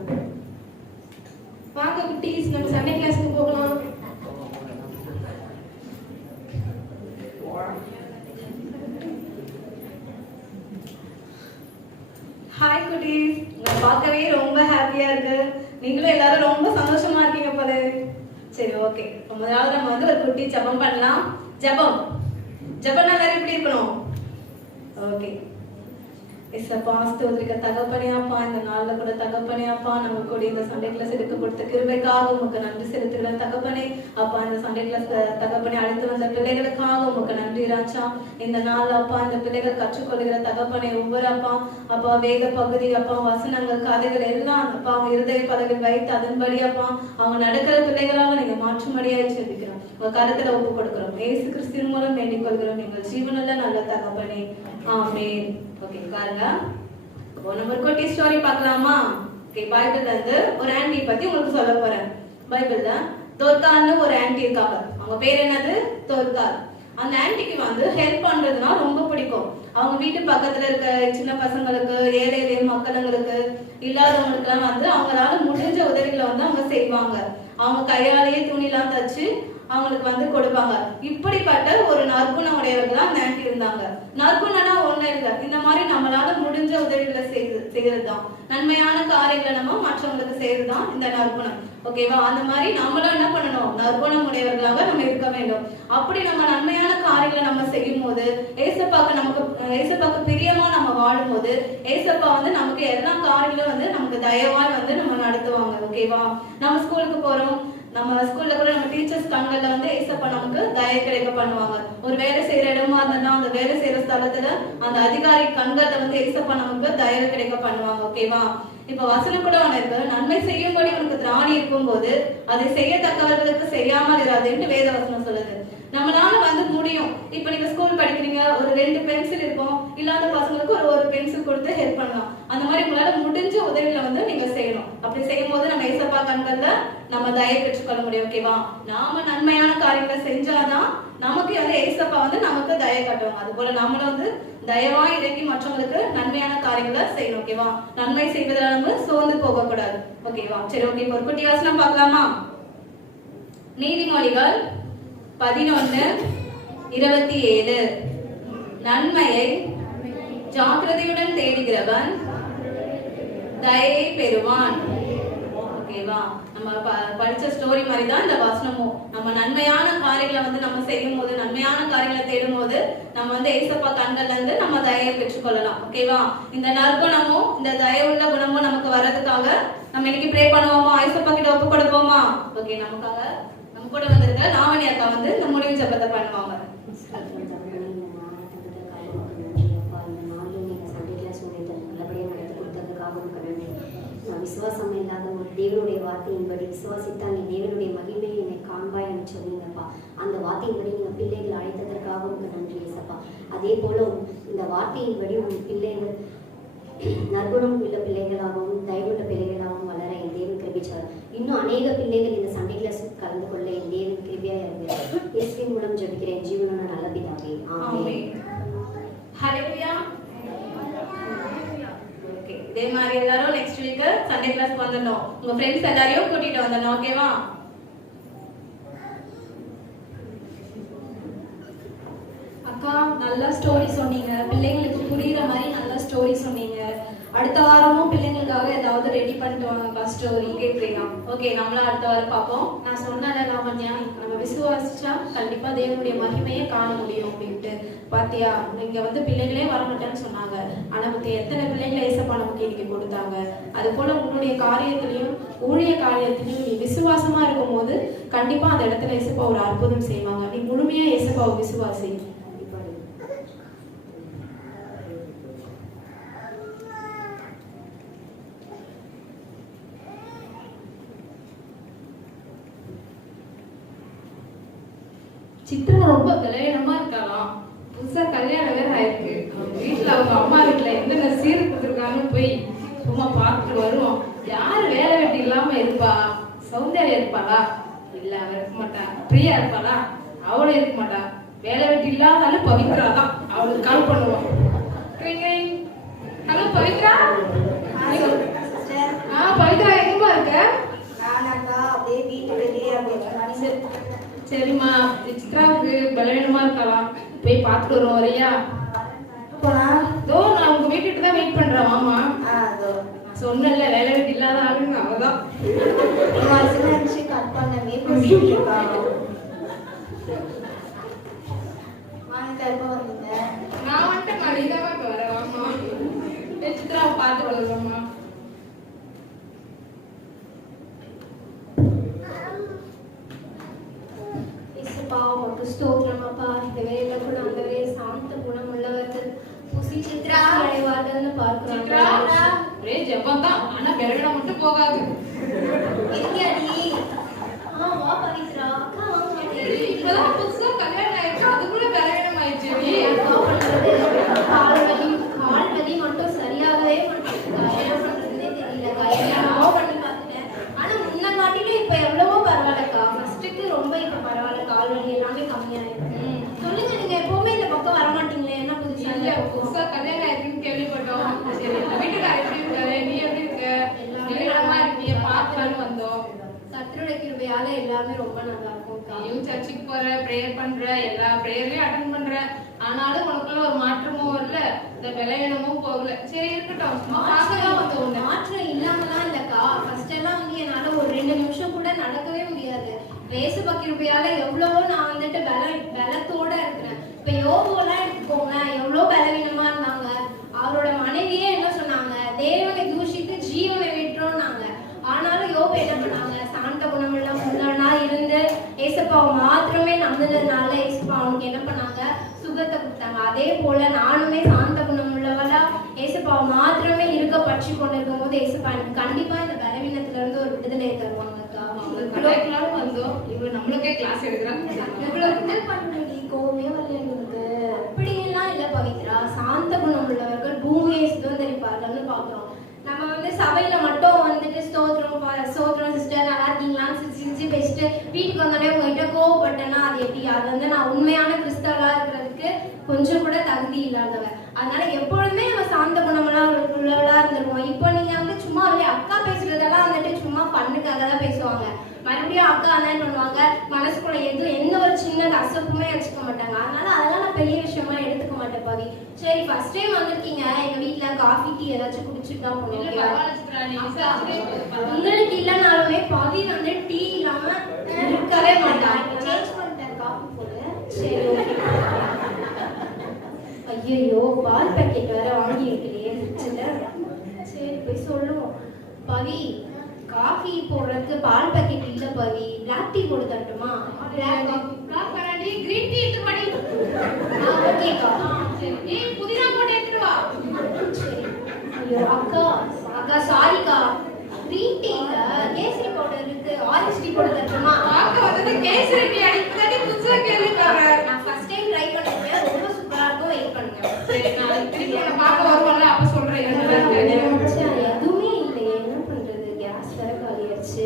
வாங்க குட்டீஸ், நம்ம சண்டே கிளாஸ்க்கு போகலாம். ஹாய் குட்டீஸ், உங்களை பார்க்கவே ரொம்ப ஹாப்பியா இருக்கு. நீங்களும் எல்லாரும் ரொம்ப சந்தோஷமா இருக்கீங்க போல. சரி, ஓகே, முதலாவது நம்ம வந்து ஒரு குட்டி ஜெபம் பண்ணலாம். ஜெபம்னா எல்லாரும் எப்படி இருக்கணும்? ஓகே. இசப்பா, ஸ்தோத்திரிக்க தகப்பனே அப்பா, இந்த நாள்ல கூட தகப்பனே அப்பா, நம்ம கூட இந்த சண்டே கிளாஸ் எடுக்க கொடுத்த கிருபைக்காக உமக்கு நன்றி செலுத்துகிறேன் தகப்பனே. அப்பா, இந்த சண்டே கிளாஸ் தகப்பனே அழைத்து வந்த பிள்ளைகளுக்காக உமக்கு நன்றி ராஜா. இந்த நாள் அப்பா, இந்த பிள்ளைகள் கற்றுக்கொள்கிற தகப்பனே ஒவ்வொரு அப்பா வேத பகுதி அப்பா, வசனங்கள், கதைகள் எல்லாம் அப்பா அவங்க இருதய பதவியில் வைத்து அதன்படி அப்பா அவங்க நடக்கிற பிள்ளைகளாக நீங்க மாற்றும்படியாய் செபிக்கிறோம். உங்க கருத்துல ஒப்பு கொடுக்கிறோம். இயேசு கிறிஸ்துவின் மூலம் வேண்டிக் கொள்கிறோம் எங்கள் ஜீவனுள்ள நல்ல தகப்பனே, ஆமென். ஓகே, பாருங்க, நம்ம ஒரு குட்டி ஸ்டோரி பார்க்கலாமா? ஓகே, பைபிள்ல இருந்து ஒரு ஆன்ட்டி பத்தி உங்களுக்கு சொல்ல போறேன். பைபிள்ல தோர்கால்னு ஒரு ஆன்ட்டி இருக்காங்க. அவங்க பேர் என்னது? தோர்கால். அந்த ஆன்ட்டிக்கு வந்து ஹெல்ப் பண்றதுனா ரொம்ப பிடிக்கும். அவங்க வீட்டு பக்கத்துல இருக்க சின்ன பசங்களுக்கு, ஏழை எளிய மக்களுங்களுக்கு, இல்லாதவங்களுக்கு எல்லாம் வந்து அவங்களால முடிஞ்ச உதவிகளை வந்து அவங்க செய்வாங்க. அவங்க கையாலேயே துணிலாம் தச்சு அவங்களுக்கு வந்து கொடுப்பாங்க. இப்படிப்பட்ட ஒரு நற்குணம் உடையவர்கள் தான் அந்த ஆன்ட்டி இருந்தாங்க. நற்குணம்னா ஒண்ணு இல்லை, இந்த மாதிரி நம்மளால முடிஞ்ச உதவிகளை செய்யறதுதான், நன்மையான காரியங்களை நம்ம மற்றவங்களுக்கு செய்யறதுதான் இந்த நற்குணம். ஓகேவா? அந்த மாதிரி நம்மளும் என்ன பண்ணணும்? நற்குணம் உடையவர்களாக நம்ம இருக்க வேண்டும். அப்படி நம்ம நன்மையான காரியங்களை நம்ம செய்யும் போது ஏசப்பாக்கு பிரியமா நம்ம வாழும் போது ஏசப்பா வந்து நமக்கு எல்லா காரியங்களும் வந்து நமக்கு தயவாய் வந்து நம்ம நடத்துவாங்க. ஓகேவா? நம்ம ஸ்கூலுக்கு போறோம், நம்ம ஸ்கூல்ல கூட நம்ம டீச்சர்ஸ் டீச்சர்ஸ் கண்கள்ல வந்து ஏசப்பா நமக்கு தயை கிடைக்க பண்ணுவாங்க. ஒரு வேலை செய்யற இடமா இருந்தா அந்த வேலை செய்யற ஸ்தலத்துல அந்த அதிகாரி கண்கள்ல வந்து ஏசப்பா நமக்கு தயவு கிடைக்க பண்ணுவாங்க. ஓகேவா? இப்ப வசனம் கூட ஒண்ணு இருக்கு, நன்மை செய்யும்படி உனக்கு திராணி இருக்கும் போது அதை செய்யத்தக்கவர்களுக்கு செய்யாமல் இராதுன்னு வேத வசனம் சொல்லுது. நம்மளால வந்து முடியும். இப்ப நீங்க ஸ்கூல் படிக்கிறீங்க, ஒரு 2 பென்சில் இருக்கும், இல்லாத பசங்களுக்கு ஒரு பென்சில் கொடுத்து ஹெல்ப் பண்ணலாம். அந்த மாதிரி உங்களால முடிஞ்ச உதவிகளை வந்து நீங்க செய்யணும். அப்படி செய்யும் போது நம்ம ஏசப்பா கண்கள்ல நம்ம தயை பெற்றுக்கொள்ள முடியும். ஓகேவா? நாம நன்மையான காரியங்களை செஞ்சாதான் நமக்கு வந்து ஏசப்பா வந்து நமக்கு தயை காட்டுவாங்க. அது போல நம்மளும் வந்து தயவா இறங்கி மற்றவங்களுக்கு நன்மையான காரியங்களை செய்யணும். ஓகேவா? நன்மை செய்வதில் நம்ம சோர்ந்து போக கூடாது. ஓகேவா? சரி, ஓகே. ஒரு குட்டி வசனம் பார்க்கலாமா? நீதிமொழிகள் 11:27 நன்மையை ஜாக்கிரதையுடன் தேடுகிறவன் தயை பெறுவான். ஓகேவா? நம்ம படிச்ச ஸ்டோரி மாதிரி தான் இந்த வசனமும். நம்ம நன்மையான காரியங்களை வந்து நம்ம செய்யும் போது, நன்மையான காரியங்களை தேடும் போது நம்ம வந்து ஏசப்பா கண்கள்ல இருந்து நம்ம தயவை பெற்றுக்கொள்ளலாம். ஓகேவா? இந்த நற்குணமும் இந்த தயவுள்ள குணமும் நமக்கு வர்றதுக்காக நம்ம இன்னைக்கு ப்ரே பண்ணுவோமா? ஏசப்பா கிட்ட ஒப்பு கொடுப்போமா? ஓகே, நமக்காக நம்ம கூட வந்திருக்க லாவணி அக்கா வந்து இந்த முடிவு ஜெபத்தை பண்ணுவாங்க. விசுவாசம் இல்லாத ஒரு தேவனுடைய வார்த்தையின்படி விசுவாசித்தால் நீ தேவனுடைய மகிமையை என்னை காண்பாய் என்று சொன்னீங்கப்பா. அந்த வார்த்தையின்படி நீங்கள் பிள்ளைகள் அழைத்ததற்காக உங்களுக்கு நன்றி ஏசப்பா. அதே போல இந்த வார்த்தையின்படி உங்கள் பிள்ளைகள் நற்குணம் உள்ள பிள்ளைகளாகவும் தயவுள்ள பிள்ளைகளாகவும் வளர என் தேவன் கிருபிச்சார். இன்னும் அநேக பிள்ளைகள் இந்த சண்டே கிளாஸ் கலந்து கொள்ள என் தேவன் கிருபியா இருக்கிறார். இயேசுவின் மூலம் ஜெபிக்கிறேன் ஜீவனான நல்ல பிதாவே, ஆமென். ஹalleluya. ஓகே, இதே மாதிரி எல்லாரும் நெக்ஸ்ட் வீக் சண்டே கிளாஸ் வந்துடணும். உங்க ஃப்ரெண்ட்ஸ் எல்லாரையும் கூட்டிட்டு வந்துடணும். ஓகேவா? அக்கா, நல்ல ஸ்டோரி சொன்னீங்க. பிள்ளைங்களுக்கு புரியுற மாதிரி நல்ல ஸ்டோரி சொன்னீங்க. அடுத்த வாரமும் பிள்ளைங்களுக்காக ஏதாவது ரெடி பண்ணிட்டு வாங்கக்கா ஸ்டோரி. ஓகே, நம்மளும் அடுத்த வாரம் பார்ப்போம். நான் சொன்னேன்ல லாவண்யா, நம்ம விசுவாசிச்சா கண்டிப்பா தேவனுடைய மகிமையை காண முடியும் அப்படின்ட்டு. பாத்தியா, இங்க வந்து பிள்ளைகளே வரமாட்டேன்னு சொன்னாங்க. ஆனா வந்து எத்தனை பிள்ளைகளை ஏசப்பா நமக்கு இன்னைக்கு கொடுத்தாங்க. அது போல உன்னுடைய காரியத்திலையும் ஊழிய காரியத்திலையும் நீ விசுவாசமா இருக்கும் போது கண்டிப்பா அந்த இடத்துல ஏசப்பா ஒரு அற்புதம் செய்வாங்க. நீ முழுமையா ஏசப்பாவை விசுவாசி. சித்ரா ரொம்ப விளையாடமா இருக்காளாம். புதுசா கல்யாணம் வேற ஆயிருக்கு. வீட்டுல அவங்க அம்மா வீட்டுல என்னென்ன சீர் கொடுத்துருக்காங்கன்னு போய் சும்மா பார்த்துட்டு வருவோம். யாரு வேலை வெட்டி இல்லாம இருப்பா? சௌந்தர்யா இருப்பாளா? இல்ல, அவ இருக்க மாட்டா. பிரியா இருப்பாளா? அவளும் இருக்க மாட்டா. வேலை வெட்டி இல்லாதாலும் பவித்ரா தான். அவளுக்கு கால் பண்ணுவோம். ஹலோ பவித்ரா. பவித்ரா எங்கம்மா இருக்க? சரிம்மா, சித்ராவுக்கு பலவீனமா இருக்கலாம், போய் பார்த்துட்டு வருவோம். வரையா? தோ நான் உங்க வீட்டுக்கு தான் வெயிட் பண்றேன். மாமா சொன்னல வேலை வீட்டு இல்லாத ஆளுங்க அவதான். நான் வந்துட்டேன். நான் நீதான் இப்ப வரேன். வாமா, சித்ராவை பார்த்து வருவோம்மா. ஸ்தோத்திரம் அப்பா. இந்த வேலையில கூட ஆண்டவரே சாந்த குணம் உள்ளவர்கள் புசி சித்ரா அடைவார்கள்னு பார்க்கிறோம். ஒரே ஜெபம் தான், ஆனா பெருவிட மட்டும் போகாது. வா பவித்ரா. இப்பதான் புதுசா கல்யாணம் ஆயிடுச்சு, அதுக்குள்ள பெருவிடம் ஆயிடுச்சு. கால் வலி மட்டும் சரியாகவே மாட்டேங்குது. என்ன பண்றதுன்னே தெரியல. என்னவோ பண்ணி பார்த்துட்டேன். ஆனா முன்ன காட்டிலும் இப்ப எவ்வளவோ பரவாயில்லக்கா. ஃபர்ஸ்ட்டுக்கு ரொம்ப இப்ப பரவாயில்ல. கால் வலி எல்லாமே கம்மியாயிருக்கு. சொல்லுங்க, நீங்க எப்பவுமே இந்த பக்கம் வரமாட்டீங்களே, என்ன புதுசா கல்யாணம் ஆயிருக்குன்னு கேள்விப்பட்டோம். சரி, வீட்டுக்கார எப்படி இருக்காரு? நீ எப்படி இருக்க? நல்லா இருக்கீங்க, பார்க்கலான்னு வந்தோம். கர்த்தருடைய கிருபையால எல்லாமே ரொம்ப நல்லா இருக்கும். நீயும் சர்ச்சுக்கு போற, ப்ரேயர் பண்ற, எல்லா ப்ரேயரையும் அட்டெண்ட் பண்ற. ஆனாலும் உனக்குள்ள ஒரு மாற்றமும் வரல, இந்த விளையாடமும் போகல. சரி, இருக்கட்டும். மாற்றம் இல்லாமலாம் இல்லக்கா. ஃபர்ஸ்ட் எல்லாம் வந்து என்னால ஒரு 2 நிமிஷம் கூட நடக்கவே முடியாது. இயேசுபா கிருபையால எவ்வளவோ நான் வந்துட்டு பலத்தோட இருக்கிறேன். இப்ப யோபுவெல்லாம் எடுத்துக்கோங்க, எவ்வளவு பலவீனமா இருந்தாங்க. அவரோட மனைவியே என்ன சொன்னாங்க? தேவனை தூஷித்து ஜீவனை விட்டுறோம்னாங்க. ஆனாலும் யோபு என்ன பண்ணாங்க? சாந்த குணமெல்லாம் உள்ளவனா இருந்து ஏசப்பா ஏசப்பாவை மாத்திரமே நம்பினதுனால ஏசப்பா அவனுக்கு என்ன பண்ணாங்க, சுகத்தை கொடுத்தாங்க. அதே போல நானுமே சாந்த குணம் உள்ளவளா ஏசப்பாவை மாத்திரமே இருக்க பற்றி கொண்டிருக்கும் போது ஏசப்பா எனக்கு கண்டிப்பா இந்த பலவீனத்துல இருந்து ஒரு விடுதலை தருவாங்கக்கா. கடைக்கெல்லாம் வந்தோம், இவங்க நம்மளுக்கே கிளாஸ் எடுக்கிறாங்க. இவ்வளவு கிண்டல் பண்ணுறீங்க, கோவமே வரல எனக்கு. அப்படியெல்லாம் இல்ல பவித்ரா, சாந்த குணம் உள்ளவர்கள் பூமியை சுதந்திரிப்பார்கள்னு பாக்குறோம். நம்ம வந்து சபையில மட்டும் வந்துட்டு ஸ்தோத்திரம் சிஸ்டர் நல்லா இருக்கீங்களான்னு சிரிச்சு பேசிட்டு வீட்டுக்கு வந்தோடனே உங்ககிட்ட கோவப்பட்டேன்னா அது எப்படி? அது வந்து நான் உண்மையான கிறிஸ்தவளா இருக்கிறதுக்கு கொஞ்சம் கூட தகுதி இல்லாதவ. அதனால எப்பொழுதுமே நம்ம சாந்த குணமெல்லாம் உள்ளவளா இருந்துருவோம். இப்போ நீங்க வந்து சும்மா அப்படியே அக்கா பேசுறதெல்லாம் வந்துட்டு சும்மா பண்ணுக்காக தான் பேசுவாங்க. மறுபடியும் அக்கா என்ன பண்ணுவாங்க, மனசுக்குள்ள எந்த ஒரு சின்ன கசப்புமே வச்சுக்க மாட்டாங்க. அதனால அதெல்லாம் நான் பெரிய விஷயமா எடுத்துக்க மாட்டேன் பவி. சரி, ஃபர்ஸ்ட் டைம் வந்திருக்கீங்க, எங்க வீட்டுல காஃபி டீ ஏதாச்சும் குடிச்சிட்டு தான் போனோம். உங்களுக்கு இல்லைனாலுமே பவி வந்து டீ இல்லாம இருக்கவே மாட்டாங்க. சேஞ்ச் பண்ணிட்டேன் காஃபி போடு. சரி, ஐயோ பால் பாக்கெட் வேற வாங்கி வைக்கலையே. சரி போய் சொல்லுவோம். பவி, காஃபி போடுறதுக்கு பால் பாக்கெட் இல்ல பவி, பிளாக் டீ போட்டு தரட்டுமா? பிளாக் பண்ணி கிரீன் டீ எடுத்து பண்ணி. ஓகேக்கா. சரி, நீ புதினா போட்டு எடுத்துட்டு வா. சரி. ஐயோ அக்கா சாரிக்கா, கிரீன் டீல கேசரி பவுடர் இருக்கு, ஆரஞ்சு டீ போட்டு தரட்டுமா? அக்கா வந்து கேசரி டீ அடிக்கடி புதுசா கேள்விப்பாங்க. நான் ஃபர்ஸ்ட் டைம் ட்ரை பண்ணிருக்கேன், ரொம்ப சூப்பரா இருக்கும். வெயிட் பண்ணுங்க. சரி, நான் திருப்பி உன்னை பார்க்க வருவான்ல, அப்ப சொல்றேன். எதுவுமே இல்லையே, என்ன பண்றது, கேஸ் வேற காலியாச்சு.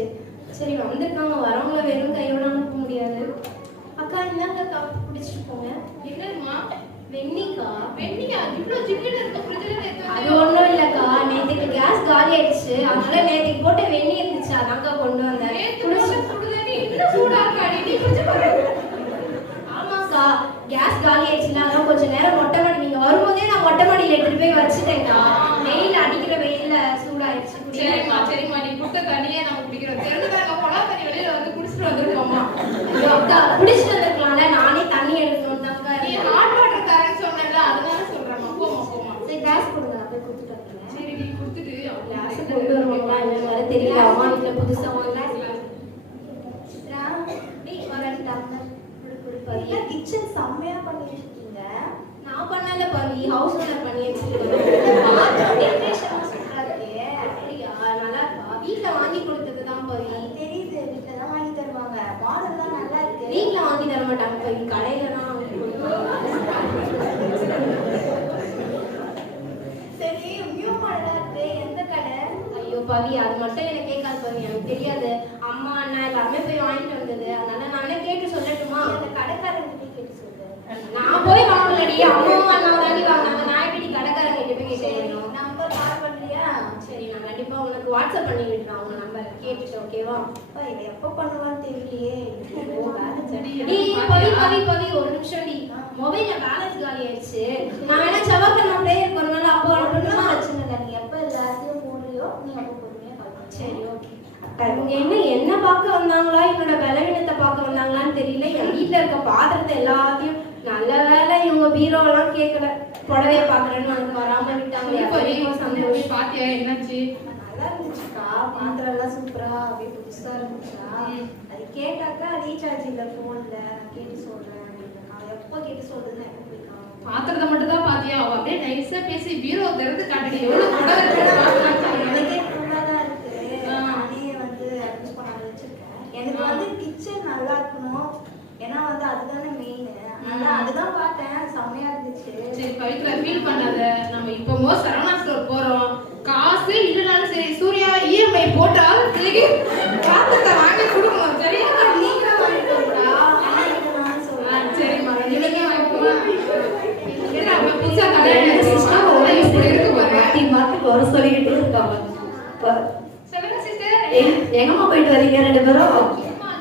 சரி வந்திருக்காங்க, வரவங்கள வெறும் கையோட அனுப்ப முடியாது. அக்கா இந்தாங்க காஃபி குடிச்சிட்டு போங்க. என்னம்மா? வெண்ணிக்கா. வெண்ணியா? இவ்வளவு ஜில்லுன்னு இருக்க ஃப்ரிட்ஜ்ல அது ஒண்ணும் இல்லக்கா, நேத்துக்கு கேஸ் காலி ஆயிடுச்சு, அதனால நேத்துக்கு போட்டு வெண்ணி இருந்துச்சு, அதாங்க கொண்டு வந்தேன். ஆமாக்கா, கேஸ் காலி ஆயிடுச்சுல, அதான் கொஞ்ச நேரம் மொட்டை மாடி, நீங்க வரும்போதே நான் மொட்டை மாடியில எடுத்துட்டு போய் வச்சுட்டேன்க்கா. வெயில் அடிக்கிற வெயில்ல சூடாயிடுச்சு. சரிம்மா சரிம்மா, நீ குடுத்த தண்ணியே நம்ம குடிக்கிறோம். தெரிஞ்சுதாங்க போனா தண்ணி வெளியில வந்து குடிச்சிட்டு வந்துருக்கோம்மா. அக்கா குடிச்சிட்டு வந்துருக்கலாம்ல, நானே தண்ணி எடுக்கணும் தாங்க. நீ ஹாட் வாட்டர் தரேன்னு சொன்னல, அதனால சொல்றேம்மா. போமா போமா. சரி கேஸ் கொடுங்க, நான் போய் கொடுத்துட்டு வரேன். சரி, நீ கொடுத்துட்டு கேஸ் கொண்டு வருவாங்களா என்னன்னு வேற தெரியல. அம்மா வீட்டுல புதுசா வாங்கி கிச்சன் செம்மையா பண்ணி வச்சிருக்கீங்க. நான் பண்ணல பவி, ஹவுஸ் ஓனர் பண்ணி வச்சிருக்கேன். நல்லா இருக்கா? வீட்டுல வாங்கி கொடுத்தது தான் பவி. தெரியுது, வீட்டுல தான் வாங்கி தருவாங்க. மாடல் தான் நல்லா இருக்கு. வீட்டுல வாங்கி தர மாட்டாங்க பவி, கடையில தான் வாங்கி கொடுப்பாங்க. சரி, நியூ மாடலா இருக்கு, எந்த கடை? ஐயோ பவி, அது மட்டும் எனக்கு கேட்காது பவி, எனக்கு தெரியாது. அம்மா அண்ணா எல்லாமே போய் வாங்கிட்டு வந்தது, அதனால நானே கேட்டு சொல்லட்டுமா? அந்த கடைக்காரங்க கேட்டு சொல்லு. நான் போய் வாங்கலடி, அம்மாவும் அண்ணா தாண்டி வாங்கினாங்க. நான் எப்படி கடைக்காரங்க கிட்ட போய் கேட்டேன்? நம்பர் கால் பண்றியா? சரி, நான் கண்டிப்பா உனக்கு வாட்ஸ்அப் பண்ணி விடுறேன் அவங்க நம்பர் கேட்டுட்டு, ஓகேவா? இவ எப்ப பண்ணுவான்னு தெரியலையே. பவி ஒரு நிமிஷம் டி, மொபைல்ல பேலன்ஸ் காலி ஆயிடுச்சு. நான் வேணா செவ்வாய்க்கிழமை பிரேயர் பண்ணனால அப்போ அனுப்பணுமா? வச்சுங்க, நீ எப்ப எல்லாத்தையும் போடுறியோ நீ அப்போ பொறுமையா கால் பண்ணு. சரி ஓகே. இவங்க என்ன பார்க்க வந்தாங்களா, என்னோட பலவீனத்தை பார்க்க வந்தாங்களான்னு தெரியல. என் வீட்டுல இருக்க பாத்திரத்தை எல்லாத்தையும், நல்ல வேலை இவங்க பீரோவெல்லாம் கேட்கல, புடவைய பாக்குறேன்னு வந்து வராம விட்டாங்க. சந்தோஷம். பாத்தியா என்னாச்சு? நல்லா இருந்துச்சுக்கா, பாத்திரம் எல்லாம் சூப்பரா அப்படியே புதுசா இருந்துச்சா. அது கேட்டாக்கா ரீசார்ஜ் இல்ல போன்ல, கேட்டு சொல்றேன் அப்படின்னா எப்போ கேட்டு சொல்றதுன்னு எனக்கு பிடிக்கும். பாத்திரத்தை மட்டும் தான் பாத்தியா? அவ அப்படியே நைஸா பேசி பீரோ திறந்து காட்டுடி, எவ்வளவு புடவை இருக்கு. எனக்கே ஃபுல்லாதான் இருக்கு, நானே வந்து அட்ஜஸ்ட் பண்ண வச்சிருக்கேன். எனக்கு வந்து கிச்சன் நல்லா இருக்கணும், ஏன்னா வந்து அதுதானே மெயின். அதனால அதுதான் பார்த்தேன், செம்மையா இருந்துச்சு. சரி பவித்ரா, ஃபீல் பண்ணாத. நம்ம இப்போமோ சரவணா ஸ்டோர் போறோம், காசு இல்லைனாலும் சரி சூர்யா இஎம்ஐ போட்டால் திருப்பி பாத்திரத்தை வாங்கி கொடுக்கணும். சரியா? நீங்க வாங்கிக்கோங்களா? நான் சொல்றேன். சரிம்மா, நீங்க வாங்கிக்கோங்க. புதுசா கல்யாணம் இப்படி இருக்கு பாருங்க. வர சொல்லிக்கிட்டே இருக்காங்க. சொல்லுங்க சிஸ்டர், எங்கம்மா போயிட்டு வரீங்க ரெண்டு பேரும்?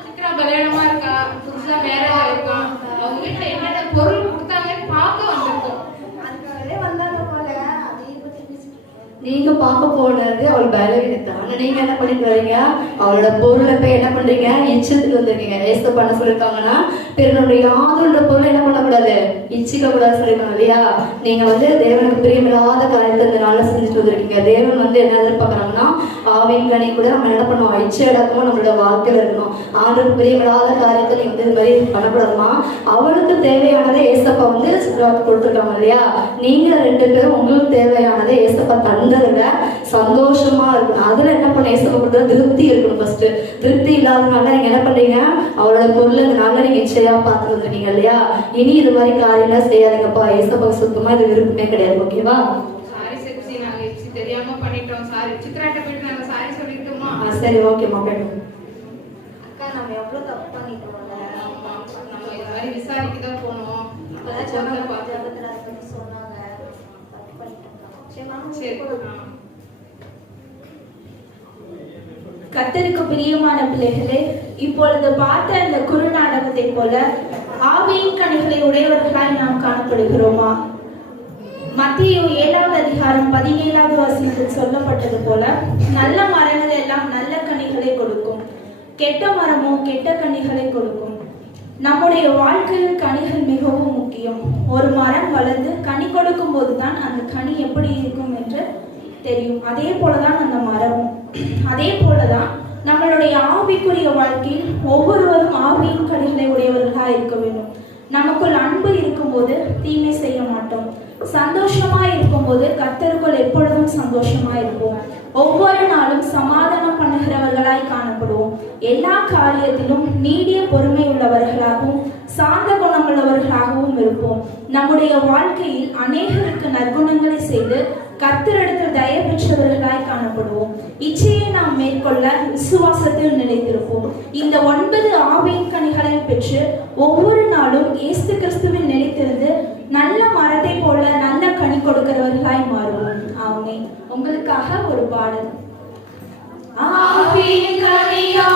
சித்ரா கல்யாணமா இருக்கா, புதுசா மேரேஜ் ஆயிருக்கான். அவங்க வீட்டுல என்னென்ன பொருள் கொடுத்தாங்கன்னு பார்க்க வந்திருக்கோம். அதுக்காகவே வந்தாங்க போல. அதையும் பத்தி பேசிட்டு நீங்க பார்க்க போனது அவள் பலவீனத்தை. ஆனா நீங்க என்ன பண்ணிட்டு வரீங்க? அவளோட பொருளை போய் என்ன பண்றீங்க? இச்சத்துக்கு வந்திருக்கீங்க. ஏசப்பா பண்ண சொல்லிருக்காங்கன்னா பிறனுடைய யாதொரு பொருளை என்ன பண்ணக்கூடாது? இச்சிக்க கூடாது சொல்லிருக்காங்க இல்லையா? நீங்க வந்து தேவனுக்கு பிரியமில்லாத காரியத்தை இந்த நாள்ல செஞ்சுட்டு வந்திருக்கீங்க. தேவன் வந்து என்ன எதிர்பார்க்கறாங்கன்னா ஆவின் கனி கூட நம்ம என்ன பண்ணுவோம்? இச்சை அடக்கமா நம்மளோட வாழ்க்கையில இருக்கணும். ஆண்டுக்கு பிரியமில்லாத காரியத்தை நீங்க வந்து இது மாதிரி பண்ணக்கூடாதுமா. அவளுக்கு தேவையானதை ஏசப்பா வந்து கொடுத்துருக்காங்க இல்லையா? நீங்க 2 பேரும் உங்களுக்கு தேவையானதை ஏசப்பா தந்ததுல சந்தோஷமா இருக்கணும். அதுல என்ன பண்ண ஏசப்பா கொடுத்தா திருப்தி இருக்கணும். ஃபர்ஸ்ட் திருப்தி இல்லாதனால நீங்க என்ன பண்றீங்க? அவளோட பொருள் இந்த நாள்ல நீங்க இச்சையா பார்த்து வந்துருக்கீங்க இல்லையா? இனி இது மாதிரி காரியம்லாம் செய்யாதீங்கப்பா. ஏசப்பா சுத்தமா இது விருப்பமே கிடையாது. ஓகேவா? சாரி செப்சி, நாங்க எப்சி தெரியாம பண்ணிட்டோம். சாரி. சித்ராட்ட போயிட்டு நாங்க சாரி சொல்லிட்டோமா? சரி ஓகேம்மா போயிடும். அக்கா நம்ம எவ்வளவு தப்பு பண்ணிட்டோம். ஆமா, நம்ம இது மாதிரி விசாரிக்க தான் போனோம். சொன்னாங்க. சரி. கர்த்தருக்கு பிரியமான பிள்ளைகளே, இப்பொழுது பார்த்த அந்த குறுநாடகத்தை போல ஆவியின் கனிகளை உடையவர்களாய் நாம் காணப்படுகிறோமா? மத்தேயு 7வது அதிகாரம் 17வது வசனத்தில் சொல்லப்பட்டது போல நல்ல மரங்கள் எல்லாம் நல்ல கனிகளை கொடுக்கும், கெட்ட மரமோ கெட்ட கனிகளை கொடுக்கும். நம்முடைய வாழ்க்கையில் கனிகள் மிகவும் முக்கியம். ஒரு மரம் வளர்ந்து கனி கொடுக்கும் போதுதான் அந்த கனி எப்படி இருக்கும் என்று தெரியும். அதே போலதான் அந்த மரமும். அதே போலதான் நம்மளுடைய ஆவிக்குரிய வாழ்க்கையில் ஒவ்வொருவரும் ஆவியின் கனிகளை உடையவர்களாக இருக்க வேண்டும். நமக்குள் அன்பு இருக்கும்போது தீமை செய்ய மாட்டோம். சந்தோஷமா இருக்கும்போது கர்த்தருக்குள் எப்பொழுதும் சந்தோஷமா இருப்போம். ஒவ்வொரு நாளும் சமாதானம் பண்ணுகிறவர்களாய் காணப்படுவோம். எல்லா காரியத்திலும் நீடிய பொறுமை உள்ளவர்களாகவும் சாந்த குணமுள்ளவர்களாகவும் இருப்போம். நம்முடைய வாழ்க்கையில் அநேகருக்கு நற்குணங்களை செய்து கர்த்தரிடத்தில் தயவு பெற்றவர்களாய் காணப்படுவோம். இச்சையை நாம் மேற்கொள்ள விசுவாசத்தில் நிலைத்திருப்போம். இந்த 9 ஆவியின் கனிகளை பெற்று ஒவ்வொரு நாளும் இயேசு கிறிஸ்துவில் நிலைத்திருந்து நல்ல மரத்தை போல நல்ல கனி கொடுக்கிறவர்களாய் மாறுவோம். ஆமென். உங்களுக்காக ஒரு பாடல். ஆவியின் கனியோ